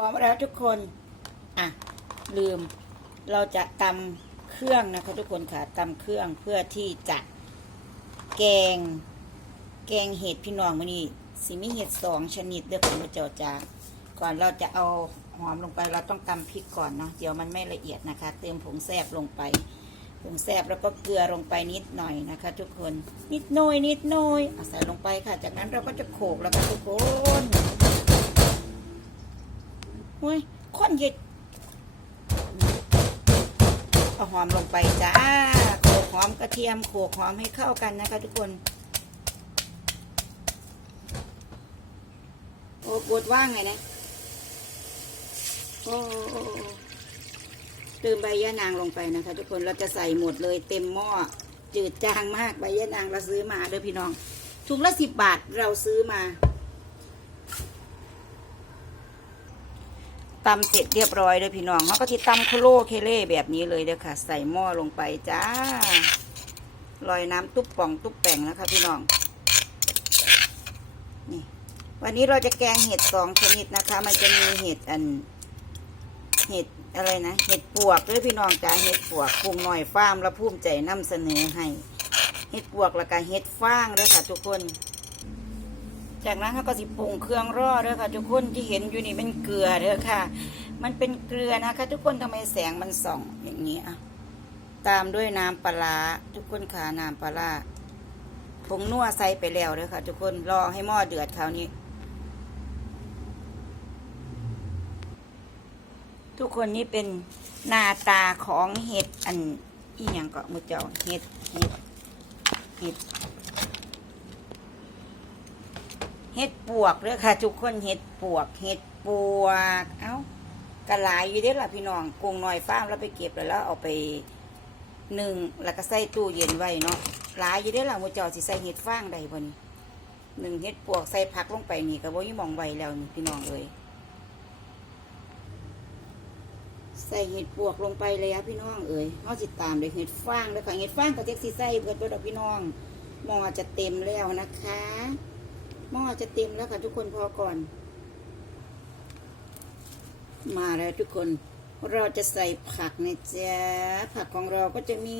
ร้อมแล้วทุกคน อะ ลืม เราจะตำเครื่องนะคะทุกคนค่ะตำเครื่องเพื่อที่จะแกง แกงเห็ดพี่น้องมื้อนี้สิมีเห็ดสองชนิดเด้อคุณผู้เจ้าจ้าก่อนเราจะเอาหอมลงไปเราต้องตำพริกก่อนเนาะเดี๋ยวมันไม่ละเอียดนะคะ เติมผงแซบลงไปผงแซบแล้วก็เกลือลงไปนิดหน่อยนะคะ ทุกคนนิดหน่อยนิดหน่อยเอาใส่ลงไปค่ะ จากนั้นเราก็จะโขลกแล้วก็ทุกคน เฮ้ยข้นเห็ดเอาหอมลงไปจ้าโขลกหอมกระเทียมโขลกหอมให้เข้ากันนะคะทุกคนโอ้บดว่างไงนะโอ้โอ้โอ้เติมใบยะนางลงไปนะคะ ทุกคนเราจะใส่หมดเลยเต็มหม้อจืดจางมากใบยะนางเราซื้อมาเด้อพี่น้องถุงละสิบบาทเราซื้อมา ตำเสร็จเรียบร้อยเลยพี่น้องเขาก็ที่ตำโคโลเคเล่แบบนี้เลยเด้อค่ะ ใส่หม้อลงไปจ้าลอยน้ำตุ๊บป่องตุ๊บแป่งนะคะพี่น้อง นี่ วันนี้เราจะแกงเห็ดสองชนิดนะคะ มันจะมีเห็ดอัน เห็ดอะไรนะ เห็ดปวกด้วยพี่น้องจ้าเห็ดปวกปรุงหน่อยฟ้ามแล้วภูมิใจนำเสนอให้ เห็ดปวกแล้วก็เห็ดฟางด้วยค่ะทุกคน จากนั้นเขาก็สิปรุงเครื่องร่อด้วยค่ะ ทุกคนที่เห็นอยู่นี่เป็นเกลือเด้อค่ะ มันเป็นเกลือนะคะ ทุกคนทำไมแสงมันส่องอย่างนี้อะตามด้วยน้ำปลาทุกคนขาน้ำปลาร้าผงนัวใส่ไปแล้วเด้อค่ะ ทุกคนรอให้หม้อเดือดคราวนี้ ทุกคนนี่เป็นหน้าตาของเห็ดอันอีหยังก็มือเจ้าเห็ดเห็ดเห็ด เห็ดปวกเด้อค่ะ ทุกคนเห็ดปวก เห็ดปวก เอ้ากระหลายอยู่เด้อล่ะพี่น้องกรุงน้อยฟ้ามแล้วไปเก็บแล้วแล้วเอาไปหนึ่งแล้วก็ใส่ตู้เย็นไว้เนาะหลายอยู่เด้อล่ะมือจ้าสิใส่เห็ดฟางใดบ่นี่หนึ่งเห็ดปวกใส่ผักลงไปนี่ก็บ่ยี่มองไว้แล้วนี่พี่น้องเอ้ยใส่เห็ดปวกลงไปเลยอะพี่น้องเอ๋ยเขาสิตามด้วยเห็ดฟางแล้วค่ะเห็ดฟางกับเจ็กซีใส่เพื่อนตัวดอกพี่น้องหม้อจะเต็มแล้วนะคะ หม้อจะเต็มแล้วค่ะทุกคนพอก่อน มาแล้วทุกคนเราจะใส่ผักนะจ๊ะผักของเราก็จะมี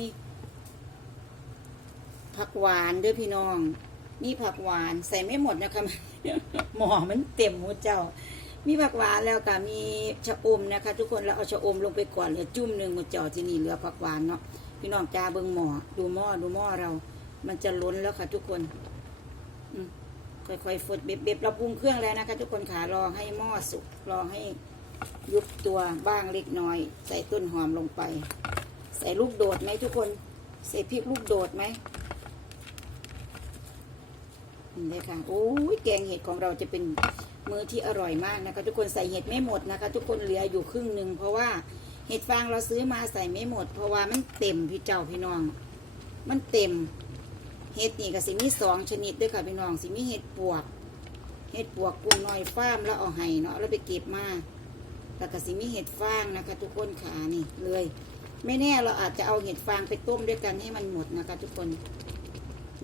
ผักหวานด้วยพี่น้อง นี่ผักหวานใส่ไม่หมดนะคะหม้อมันเต็มหัวเจ้า มีผักหวานแล้วก็มีชะอมนะคะ ทุกคนเราเอาชะอมลงไปก่อนเหลือจุ่มหนึ่งหมดจอที่นี่เหลือผักหวานเนาะพี่น้องจ้าเบิงหม้อดูหม้อดูหม้อเรา มันจะล้นแล้วค่ะทุกคน อืม ค่อยๆ ฟดเบบๆเราปรุงเครื่องแล้วนะคะ ทุกคนขารอให้หม้อสุกรอให้ยุบตัวบ้างเล็กน้อย ใส่ต้นหอมลงไป ใส่ลูกโดดไหมทุกคน ใส่พริกลูกโดดไหมนี่ค่ะโอ้ยแกงเห็ดของเราจะเป็นมื้อที่อร่อยมากนะคะ ทุกคนใส่เห็ดไม่หมดนะคะ ทุกคนเหลืออยู่ครึ่งหนึ่งเพราะว่าเห็ดฟางเราซื้อมาใส่ไม่หมด เพราะว่ามันเต็มพี่เจ้าพี่น้อง มันเต็ม เห็ดนี่ก็สิมีสองชนิดด้วยค่ะพี่น้องสิมีเห็ดปวกเห็ดปวกกุ้งน้อยฟ้ามแล้วเอาไห้เนาะแล้วไปเก็บมาแล้วก็สิมีเห็ดฟางนะคะ ทุกคนขานี่เลย ไม่แน่เราอาจจะเอาเห็ดฟางไปต้มด้วยกันให้มันหมดนะคะ ทุกคน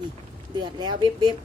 นี่เดือดแล้วเว็บเว็บ